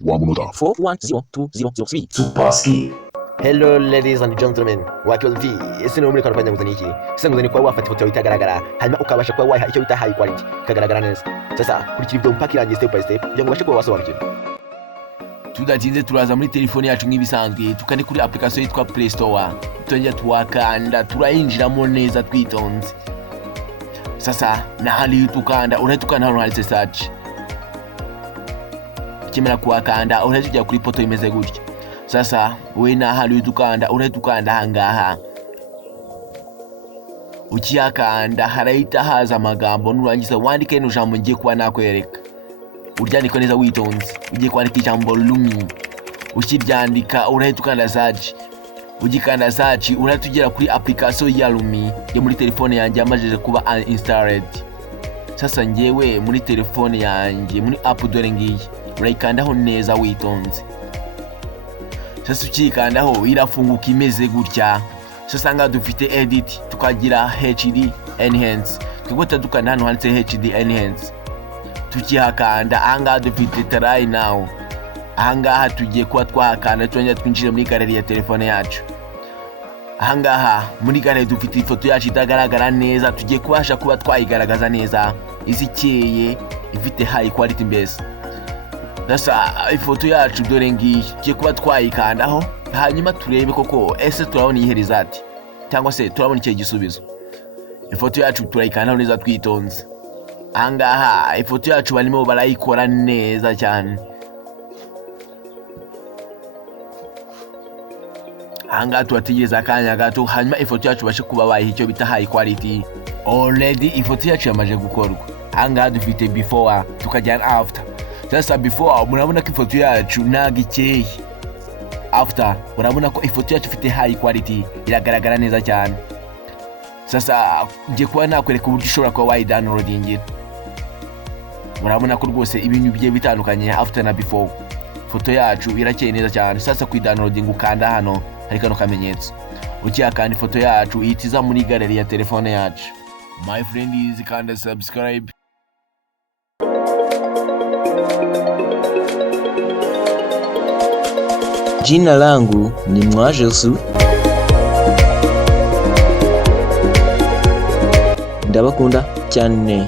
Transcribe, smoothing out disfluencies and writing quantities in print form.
wa munota 4102003 Tupaski. Hello ladies and gentlemen, wakiwazi ese no muri karapanya nguzani iki ese nguzani kwa wafata ifoto itagaragara hanyuma ukabasha kuba waha icyo bita high quality kagaragara neza. Sasa kurikira video mpaka irangiye step by step kugira ngo ubashe kuba wasobanukirwa. Tudatinze turaza muri telefone yacu nk'ibisanzwe tukane kuri application yitwa Play Store, tongera tuwakanda turayinjiramo neza twitonze. Sasa na hali tukanda unatukana hano handitse search, kimera kuwakanda unajya kuri poto imeze gutya. Sasa we na hali tukanda unatukanda hangaha, ukiyakanda harahita haza amagambo nurangiza wandike ino jambo ngiye kuba nakwereka. Uryandika neza witonze, ugiye kwandika ijambo Lumi, ukiryandika urahita ukanda search. Ugikanda search uratugera kuri application ya Lumi yo muri telefone yanjye yamajeje kuba uninstalled. Sasa ngewe muri telefone yanjye muri app dore ngiyi urayikandaho neza witonze. Sasa ukikandaho irafunguka imeze gutya. Sasa nga dufite edit, tukagira HD enhance, twigota dukanda hano handitse HD enhance. Tukihakanda anga dufite try now. Ahangaha tugiye kuba twahakanda twongera twinjire muri galeri ya telefone yacu. Ahangaha muri galeri dufite ifoto yacu itagaragara neza, tugiye kubasha kuba twayigaragaza neza izikeye ifite high quality mbese. Sasa ifoto yacu dore ngiyi tugiye kuba twayikandaho hanyuma turebe koko ese turabona ihe result cyangwa se turabona icyo gisubizo. Ifoto yacu turayikandaho neza twitonze. Ahangaha ifoto yacu barimo barayikora neza cyane. Ahangaha turategereza akanya gato hanyuma ifoto yacu bashe kuba bayiha icyo bita high quality. Already ifoto yacu yamaje gukorwa. Ahangaha dufite before tukajyana after. Sasa before murabona ko ifoto yacu nagikeye, after murabona ko ifoto yacu ifite high quality iragaragara neza cyane. Sasa ngiye kuba nakwereka uburyo ushobora kuba wayidownloadingira. Murabona ko rwose ibintu bigiye bitandukanye after na before. Foto yacu irakeye neza cyane. Sasa kuidownloading ukanda hano hari kano kamenyetso, ukiyakanda ifoto yacu ihitiza muri galeri ya telefone yacu. My friend is kanda subscribe. Jina langu ni Mwajesu. Ndabakunda cyane.